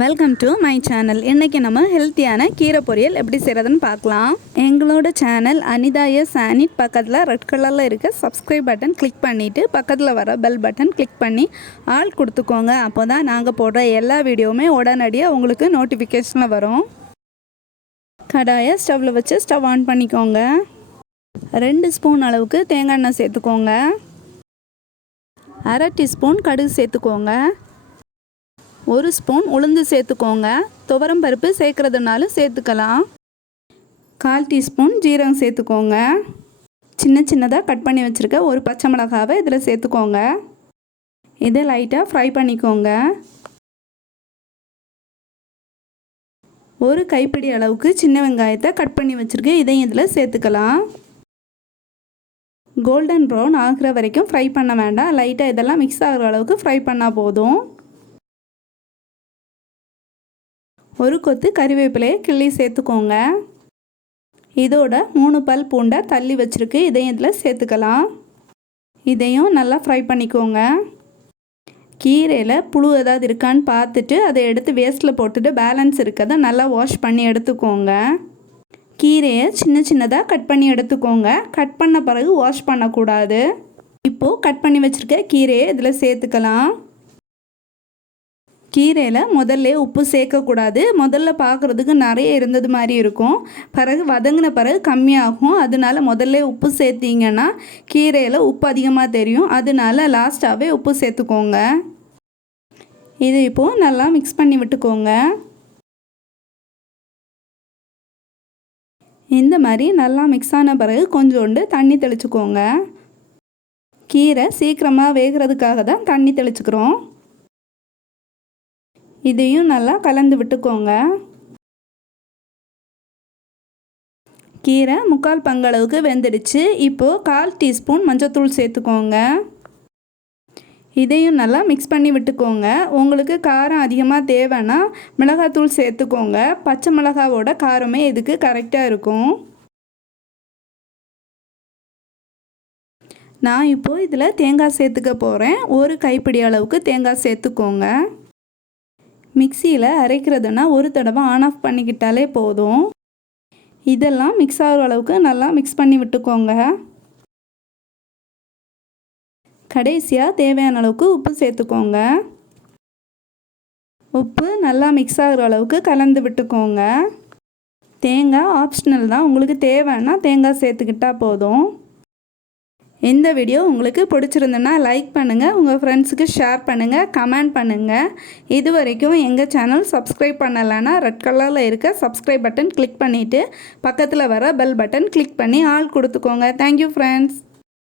Welcome to my channel. இன்றைக்கி நம்ம ஹெல்த்தியான கீரை பொரியல் எப்படி செய்கிறதுன்னு பார்க்கலாம். எங்களோட சேனல் அனிதாய சானிட் பக்கத்தில் ரெட் கலரில் இருக்க சப்ஸ்கிரைப் பட்டன் கிளிக் பண்ணிவிட்டு பக்கத்தில் வர பெல் பட்டன் கிளிக் பண்ணி ஆல் கொடுத்துக்கோங்க. அப்போ தான் நாங்கள் போடுற எல்லா வீடியோவுமே உடனடியாக உங்களுக்கு நோட்டிஃபிகேஷனில் வரும். கடாயை ஸ்டவ்வில் வச்சு ஸ்டவ் ஆன் பண்ணிக்கோங்க. 2 ஸ்பூன் அளவுக்கு தேங்காய் எண்ணெய் சேர்த்துக்கோங்க. 1/2 டீஸ்பூன் கடுகு சேர்த்துக்கோங்க. 1 ஸ்பூன் உளுந்து சேர்த்துக்கோங்க. துவரம் பருப்பு சேர்க்குறதுனால சேர்த்துக்கலாம். 1/4 டீஸ்பூன் ஜீரகம் சேர்த்துக்கோங்க. சின்னதாக கட் பண்ணி வச்சுருக்க ஒரு பச்சை மிளகாவை இதில் சேர்த்துக்கோங்க. இதை லைட்டாக ஃப்ரை பண்ணிக்கோங்க. ஒரு கைப்பிடி அளவுக்கு சின்ன வெங்காயத்தை கட் பண்ணி வச்சுருக்கேன். இதையும் இதில் சேர்த்துக்கலாம். கோல்டன் ப்ரௌன் ஆகிற வரைக்கும் ஃப்ரை பண்ண வேண்டாம். லைட்டாக இதெல்லாம் மிக்ஸ் ஆகிற அளவுக்கு ஃப்ரை பண்ணால் போதும். ஒரு கொத்து கறிவேப்பிலையை கிள்ளி சேர்த்துக்கோங்க. இதோட 3 பல் பூண்டை தள்ளி வச்சுருக்கு. இதையும் இதில் சேர்த்துக்கலாம். இதையும் நல்லா ஃப்ரை பண்ணிக்கோங்க. கீரையில் புழு ஏதாவது இருக்கான்னு பார்த்துட்டு அதை எடுத்து வேஸ்ட்டில் போட்டுட்டு பேலன்ஸ் இருக்கிறத நல்லா வாஷ் பண்ணி எடுத்துக்கோங்க. கீரையை சின்னதாக கட் பண்ணி எடுத்துக்கோங்க. கட் பண்ண பிறகு வாஷ் பண்ணக்கூடாது. இப்போது கட் பண்ணி வச்சுருக்க கீரையை இதில் சேர்த்துக்கலாம். கீரையில் முதல்ல உப்பு சேர்க்கக்கூடாது. முதல்ல பார்க்குறதுக்கு நிறைய இருந்தது மாதிரி இருக்கும். பிறகு வதங்கின பிறகு கம்மியாகும். அதனால முதல்ல உப்பு சேர்த்திங்கன்னா கீரையில் உப்பு அதிகமாக தெரியும். அதனால லாஸ்ட்டாகவே உப்பு சேர்த்துக்கோங்க. இது இப்போது நல்லா மிக்ஸ் பண்ணி விட்டுக்கோங்க. இந்த மாதிரி நல்லா மிக்ஸ் ஆன பிறகு கொஞ்சோண்டு தண்ணி தெளிச்சுக்கோங்க. கீரை சீக்கிரமாக வேகிறதுக்காக தான் தண்ணி தெளிச்சுக்கிறோம். இதையும் நல்லா கலந்து விட்டுக்கோங்க. கீரை 3/4 பங்களவுக்கு வெந்துடுச்சு. இப்போது 1/4 டீஸ்பூன் மஞ்சள்தூள் சேர்த்துக்கோங்க. இதையும் நல்லா மிக்ஸ் பண்ணி விட்டுக்கோங்க. உங்களுக்கு காரம் அதிகமாக தேவைன்னா மிளகாத்தூள் சேர்த்துக்கோங்க. பச்சை மிளகாவோட காரமே இதுக்கு கரெக்டாக இருக்கும். நான் இப்போது இதில் தேங்காய் சேர்த்துக்க போகிறேன். ஒரு கைப்பிடி அளவுக்கு தேங்காய் சேர்த்துக்கோங்க. மிக்சியில் அரைக்கிறதுனா ஒரு தடவை ஆன் ஆஃப் பண்ணிக்கிட்டாலே போதும். இதெல்லாம் மிக்ஸ் ஆகிற அளவுக்கு நல்லா மிக்ஸ் பண்ணி விட்டுக்கோங்க. கடைசியாக தேவையான அளவுக்கு உப்பு சேர்த்துக்கோங்க. உப்பு நல்லா மிக்ஸ் ஆகிற அளவுக்கு கலந்து விட்டுக்கோங்க. தேங்காய் ஆப்ஷனல் தான். உங்களுக்கு தேவைன்னா தேங்காய் சேர்த்துக்கிட்டால் போதும். இந்த வீடியோ உங்களுக்கு பிடிச்சிருந்துன்னா லைக் பண்ணுங்கள். உங்கள் ஃப்ரெண்ட்ஸுக்கு ஷேர் பண்ணுங்கள். கமெண்ட் பண்ணுங்கள். இது வரைக்கும் எங்கள் சேனல் சப்ஸ்கிரைப் பண்ணலைன்னா ரெட் கலரில் இருக்க சப்ஸ்கிரைப் பட்டன் கிளிக் பண்ணிவிட்டு பக்கத்தில் வர பெல் பட்டன் கிளிக் பண்ணி ஆல் கொடுத்துக்கோங்க. Thank you friends.